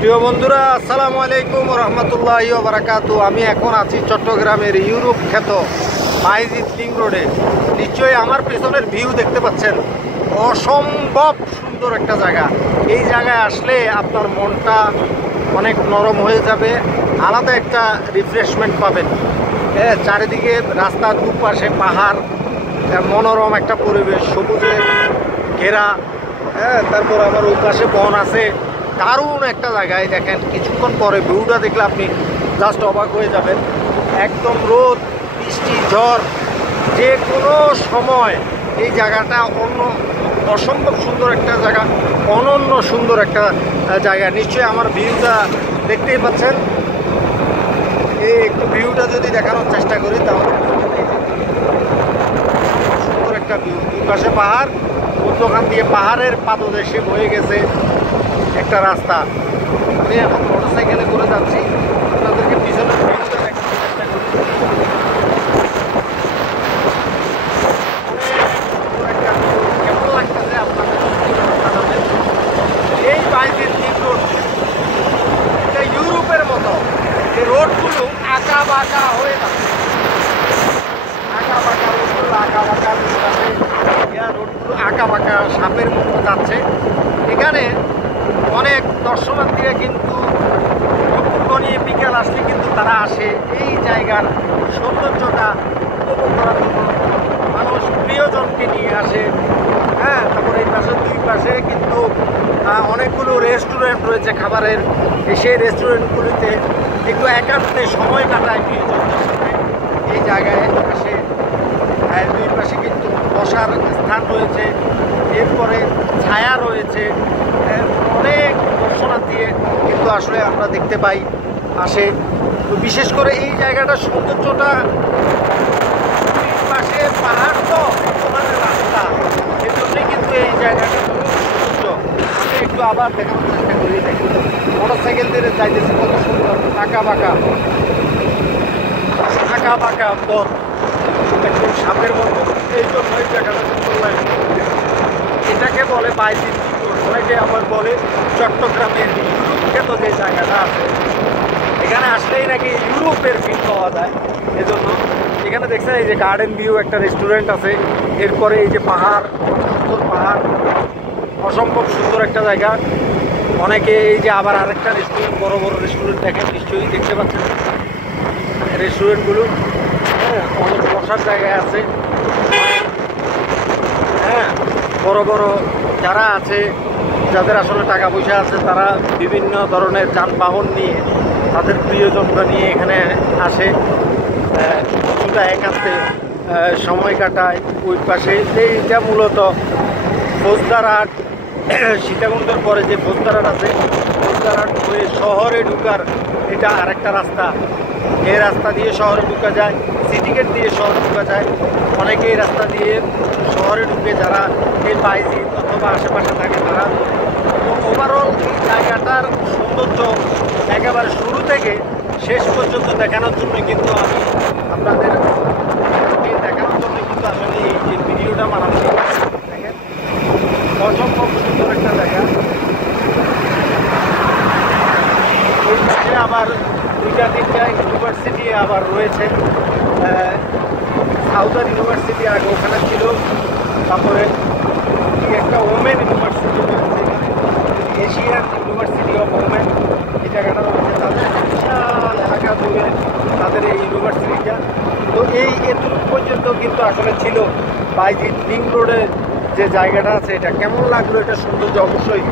প্রিয় বন্ধুরা, আসসালামু আলাইকুম রহমতুল্লাহি ওয়া বারাকাতু। আমি এখন আছি চট্টগ্রামের ইউরোপ খ্যাত বাইজিদ লিং রোডে। নিশ্চয়ই আমার পেছনের ভিউ দেখতে পাচ্ছেন, অসম্ভব সুন্দর একটা জায়গা। এই জায়গায় আসলে আপনার মনটা অনেক নরম হয়ে যাবে, আলাদা একটা রিফ্রেশমেন্ট পাবেন। চারিদিকে রাস্তার দুপাশে পাহাড়, মনোরম একটা পরিবেশ, সবুজে ঘেরা। তারপর আবার ওই পাশে বন আছে। দারুণ একটা জায়গায় দেখেন, কিছুক্ষণ পরে ভিউটা দেখলে আপনি জাস্ট অবাক হয়ে যাবেন। একদম রোদ, বৃষ্টি, ঝড়, যে কোনো সময় এই জায়গাটা অসম্ভব সুন্দর একটা জায়গা, অনন্য সুন্দর একটা জায়গা। নিশ্চয়ই আমার ভিউটা দেখতেই পাচ্ছেন। এই একটু ভিউটা যদি দেখানোর চেষ্টা করি তাহলে সুন্দর একটা ভিউ। দুই পাশে পাহাড়, মধ্যখান দিয়ে পাহাড়ের পাদদেশে বয়ে গেছে একটা রাস্তা। আমি এখন মোটরসাইকেলে করে যাচ্ছি, আপনাদেরকে পিছনের ভিউটা দেখানোর চেষ্টা করি। কেমন লাগতেছে আপনাদের জানাবেন। এই বাইজিদ লিং রোড, এটা ইউরোপের মতো। এই রোডগুলো আঁকা বাঁকা হয়ে যাচ্ছে, আঁকা বাঁকা রোডগুলো, আঁকা বাঁকা রোডগুলো আঁকা বাঁকা সাপের মতো যাচ্ছে। এখানে অনেক দর্শনার্থীরা কিন্তু দুপুর নিয়ে বিকেল আসলে কিন্তু তারা আসে এই জায়গার সৌন্দর্যটা উপভোগ করার জন্য। মানুষ প্রিয়জনকে নিয়ে আসে। তারপরে এই পাশে দুই পাশে কিন্তু অনেকগুলো রেস্টুরেন্ট রয়েছে খাবারের। সেই রেস্টুরেন্টগুলিতে একটু একান্তে সময় কাটায় প্রিয়জনদের সাথে এই জায়গায় আসে। দুই পাশে কিন্তু বসার স্থান রয়েছে, এরপরে ছায়া রয়েছে। অনেক দর্শনার্থী কিন্তু আসলে আমরা দেখতে পাই আসে। তো বিশেষ করে এই জায়গাটার সৌন্দর্যটা, পাশে পাহাড় তো ওখানে রাস্তা, এর জন্যই কিন্তু এই জায়গাটা সৌন্দর্য। আমি একটু আবার দেখানোর চেষ্টা করি। দেখি মোটরসাইকেল দিয়ে যাইতেছে, কত সুন্দর আঁকা বাঁকা আঁকা বাঁকা পথ, একদম সাপের মতো। এই জন্য এই জায়গাটা সুন্দর লাগে। এটাকে বলে বাইজিদ লিং রোড। অনেকে আবার বলে চট্টগ্রামের ইউরোপ খ্যাত যে জায়গাটা আছে, এখানে আসলেই নাকি ইউরোপের ফিল পাওয়া যায়। এজন্য এখানে দেখছেন এই যে গার্ডেন ভিউ একটা রেস্টুরেন্ট আছে, এরপরে এই যে পাহাড়, সুন্দর পাহাড়, অসম্ভব সুন্দর একটা জায়গা। অনেকে এই যে আবার আরেকটা রেস্টুরেন্ট, বড় বড় রেস্টুরেন্ট দেখেন, নিশ্চয়ই দেখতে পাচ্ছেন রেস্টুরেন্টগুলো। অনেক বসার জায়গায় আছে। বড় বড় যারা আছে, যাদের আসলে টাকা পয়সা আছে, তারা বিভিন্ন ধরনের যানবাহন নিয়ে তাদের প্রিয়জনরা নিয়ে এখানে আসে, কিছুটা একান্তে সময় কাটায়। ওই পাশে এইটা মূলত ফৌজদারহাট, সীতাকুণ্ডের পরে যে ফৌজদারহাট আছে, ফৌজদারহাট হয়ে শহরে ঢুকার এটা আরেকটা রাস্তা। এই রাস্তা দিয়ে শহরে ঢুকা যায়, সিটি গেট দিয়ে শহরে ঢুকা যায়। অনেকে এই রাস্তা দিয়ে শহরে ঢুকে যারা এই বাইজিদ অথবা আশেপাশে থাকে তারা। তো ওভারঅল এই জায়গাটার সৌন্দর্য একেবারে শুরু থেকে শেষ পর্যন্ত দেখানোর জন্য কিন্তু আমি আপনাদের দেখানোর জন্য কিন্তু আসলে এই যে ভিডিওটা বানাচ্ছি। দেখেন, অসম্ভব সুন্দর একটা জায়গা। ওই পাশে আবার দুইটা তিনটা ইউনিভার্সিটি আবার রয়েছে। সাউদার্ন ইউনিভার্সিটি আগে ওখানে ছিল, তারপরে একটা ওমেন ইউনিভার্সিটি রয়েছে, এশিয়ান ইউনিভার্সিটি অফ ওমেন এই জায়গাটা রয়েছে। তাদের বিশাল এলাকা জুড়ে তাদের এই ইউনিভার্সিটিটা। তো এই এতটুকু পর্যন্ত কিন্তু আসলে ছিল বাইজিদ লিং রোডের যে জায়গাটা আছে। এটা কেমন লাগলো, এটা সৌন্দর্য অবশ্যই